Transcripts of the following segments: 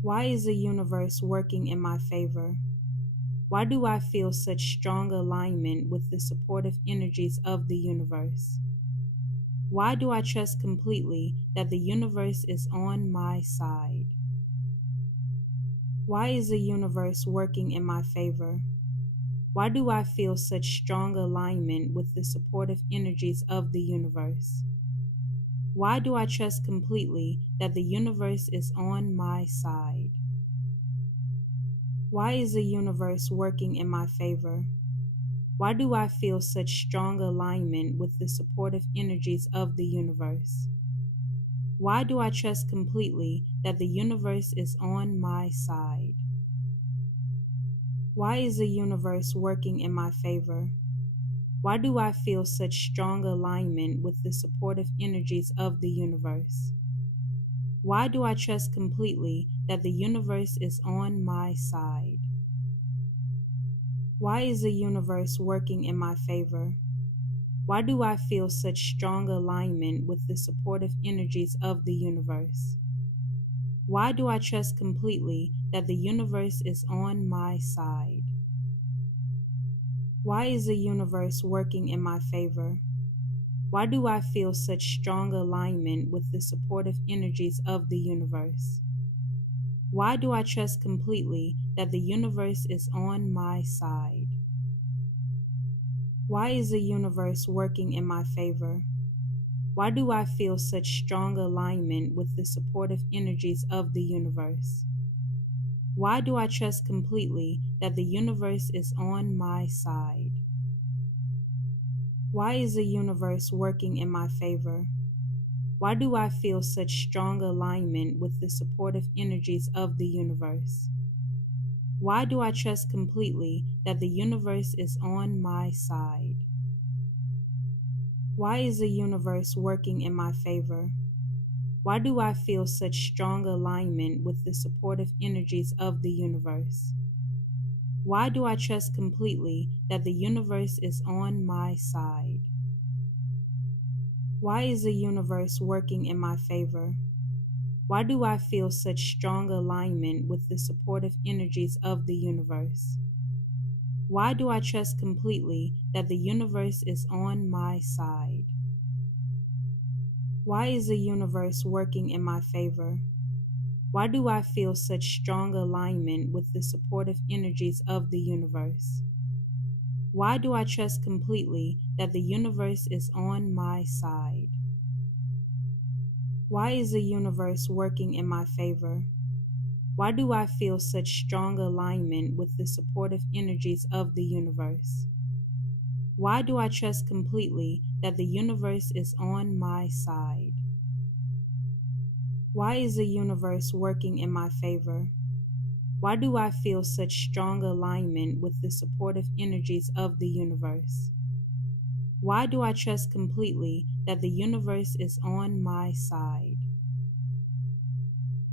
Why is the universe working in my favor? Why do I feel such strong alignment with the supportive energies of the universe? Why do I trust completely that the universe is on my side? Why is the universe working in my favor? Why do I feel such strong alignment with the supportive energies of the universe? Why do I trust completely that the universe is on my side? Why is the universe working in my favor? Why do I feel such strong alignment with the supportive energies of the universe? Why do I trust completely that the universe is on my side? Why is the universe working in my favor? Why do I feel such strong alignment with the supportive energies of the universe? Why do I trust completely that the universe is on my side? Why is the universe working in my favor? Why do I feel such strong alignment with the supportive energies of the universe? Why do I trust completely that the universe is on my side? Why is the universe working in my favor? Why do I feel such strong alignment with the supportive energies of the universe? Why do I trust completely that the universe is on my side? Why is the universe working in my favor? Why do I feel such strong alignment with the supportive energies of the universe? Why do I trust completely that the universe is on my side? Why is the universe working in my favor? Why do I feel such strong alignment with the supportive energies of the universe? Why do I trust completely that the universe is on my side? Why is the universe working in my favor? Why do I feel such strong alignment with the supportive energies of the universe? Why do I trust completely that the universe is on my side? Why is the universe working in my favor? Why do I feel such strong alignment with the supportive energies of the universe? Why do I trust completely that the universe is on my side? Why is the universe working in my favor? Why do I feel such strong alignment with the supportive energies of the universe? Why do I trust completely that the universe is on my side? Why is the universe working in my favor? Why do I feel such strong alignment with the supportive energies of the universe? Why do I trust completely that the universe is on my side? Why is the universe working in my favor? Why do I feel such strong alignment with the supportive energies of the universe? Why do I trust completely that the universe is on my side?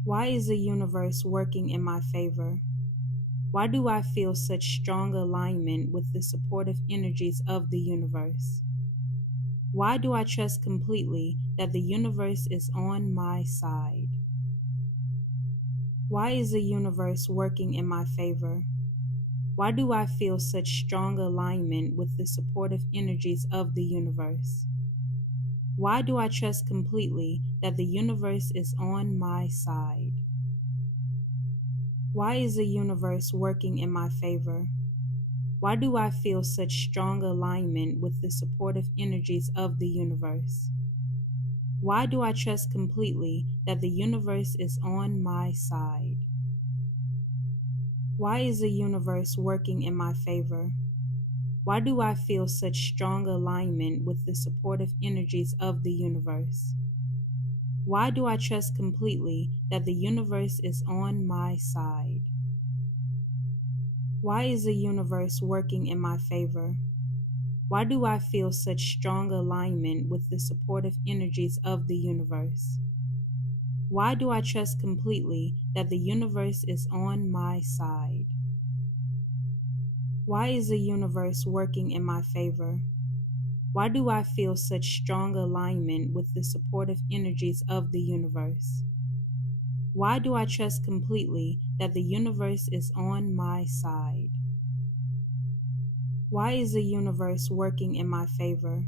Why is the universe working in my favor? Why do I feel such strong alignment with the supportive energies of the universe? Why do I trust completely that the universe is on my side? Why is the universe working in my favor? Why do I feel such strong alignment with the supportive energies of the universe? Why do I trust completely that the universe is on my side? Why is the universe working in my favor? Why do I feel such strong alignment with the supportive energies of the universe? Why do I trust completely that the universe is on my side? Why is the universe working in my favor? Why do I feel such strong alignment with the supportive energies of the universe? Why do I trust completely that the universe is on my side? Why is the universe working in my favor? Why do I feel such strong alignment with the supportive energies of the universe? Why do I trust completely that the universe is on my side? Why is the universe working in my favor? Why do I feel such strong alignment with the supportive energies of the universe? Why do I trust completely that the universe is on my side? Why is the universe working in my favor?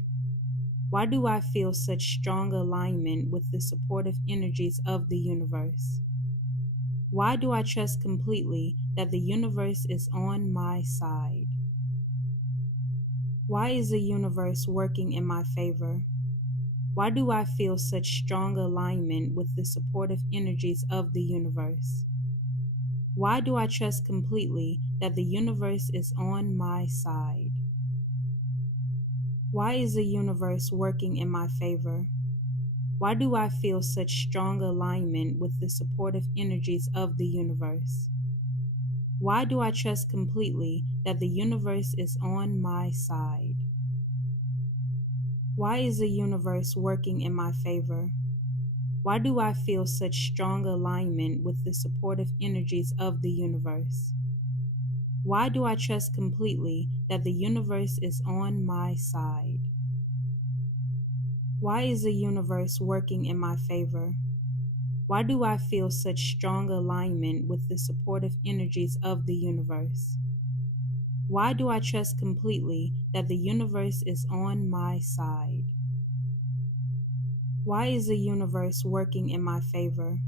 Why do I feel such strong alignment with the supportive energies of the universe? Why do I trust completely that the universe is on my side? Why is the universe working in my favor? Why do I feel such strong alignment with the supportive energies of the universe? Why do I trust completely that the universe is on my side? Why is the universe working in my favor? Why do I feel such strong alignment with the supportive energies of the universe? Why do I trust completely that the universe is on my side? Why is the universe working in my favor? Why do I feel such strong alignment with the supportive energies of the universe? Why do I trust completely that the universe is on my side? Why is the universe working in my favor? Why do I feel such strong alignment with the supportive energies of the universe? Why do I trust completely that the universe is on my side? Why is the universe working in my favor?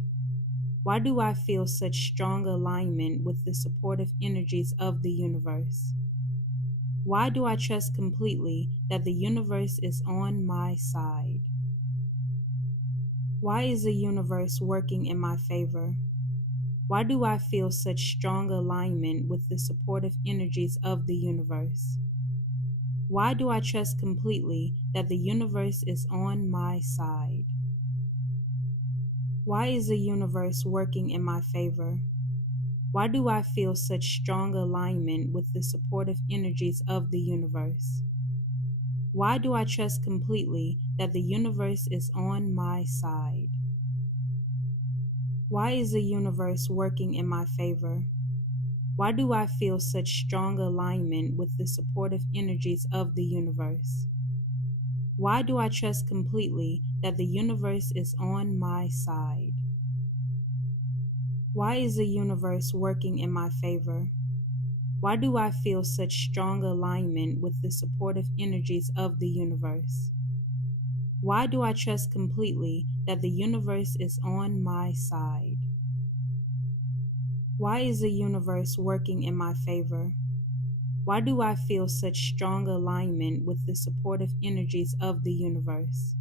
Why do I feel such strong alignment with the supportive energies of the universe? Why do I trust completely that the universe is on my side? Why is the universe working in my favor? Why do I feel such strong alignment with the supportive energies of the universe? Why do I trust completely that the universe is on my side? Why is the universe working in my favor? Why do I feel such strong alignment with the supportive energies of the universe? Why do I trust completely that the universe is on my side? Why is the universe working in my favor? Why do I feel such strong alignment with the supportive energies of the universe? Why do I trust completely that the universe is on my side? Why is the universe working in my favor? Why do I feel such strong alignment with the supportive energies of the universe? Why do I trust completely that the universe is on my side? Why is the universe working in my favor? Why do I feel such strong alignment with the supportive energies of the universe?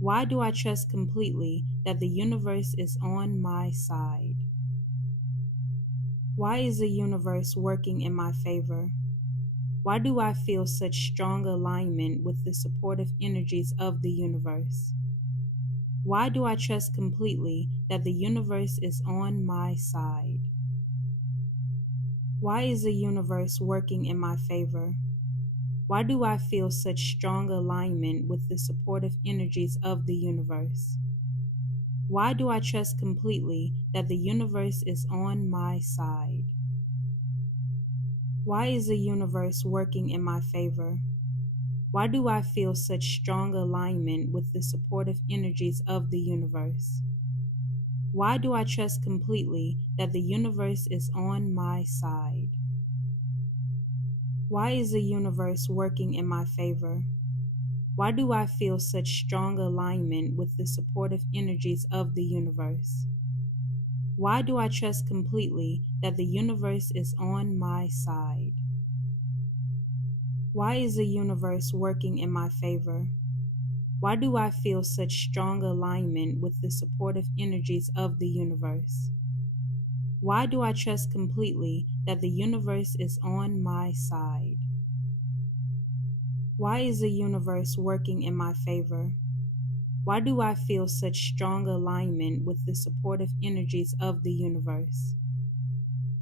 Why do I trust completely that the universe is on my side? Why is the universe working in my favor? Why do I feel such strong alignment with the supportive energies of the universe? Why do I trust completely that the universe is on my side? Why is the universe working in my favor? Why do I feel such strong alignment with the supportive energies of the universe? Why do I trust completely that the universe is on my side? Why is the universe working in my favor? Why do I feel such strong alignment with the supportive energies of the universe? Why do I trust completely that the universe is on my side? Why is the universe working in my favor? Why do I feel such strong alignment with the supportive energies of the universe? Why do I trust completely that the universe is on my side? Why is the universe working in my favor? Why do I feel such strong alignment with the supportive energies of the universe? Why do I trust completely that the universe is on my side? Why is the universe working in my favor? Why do I feel such strong alignment with the supportive energies of the universe?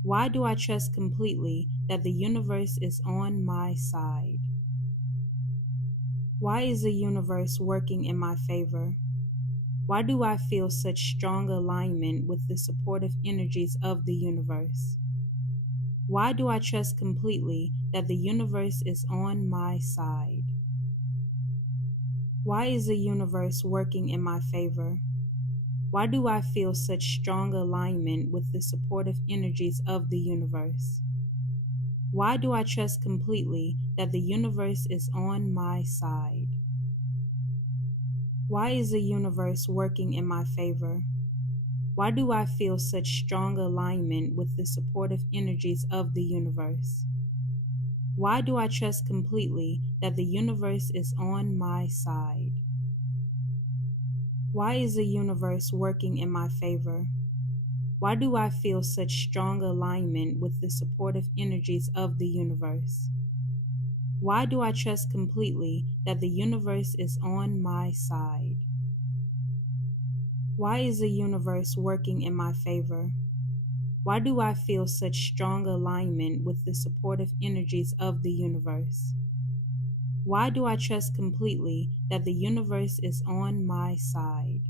Why do I trust completely that the universe is on my side? Why is the universe working in my favor? Why do I feel such strong alignment with the supportive energies of the universe? Why do I trust completely that the universe is on my side? Why is the universe working in my favor? Why do I feel such strong alignment with the supportive energies of the universe? Why do I trust completely that the universe is on my side? Why is the universe working in my favor? Why do I feel such strong alignment with the supportive energies of the universe? Why do I trust completely that the universe is on my side? Why is the universe working in my favor? Why do I feel such strong alignment with the supportive energies of the universe? Why do I trust completely that the universe is on my side? Why is the universe working in my favor? Why do I feel such strong alignment with the supportive energies of the universe? Why do I trust completely that the universe is on my side? Why is the universe working in my favor? Why do I feel such strong alignment with the supportive energies of the universe? Why do I trust completely that the universe is on my side? Why is the universe working in my favor? Why do I feel such strong alignment with the supportive energies of the universe? Why do I trust completely that the universe is on my side?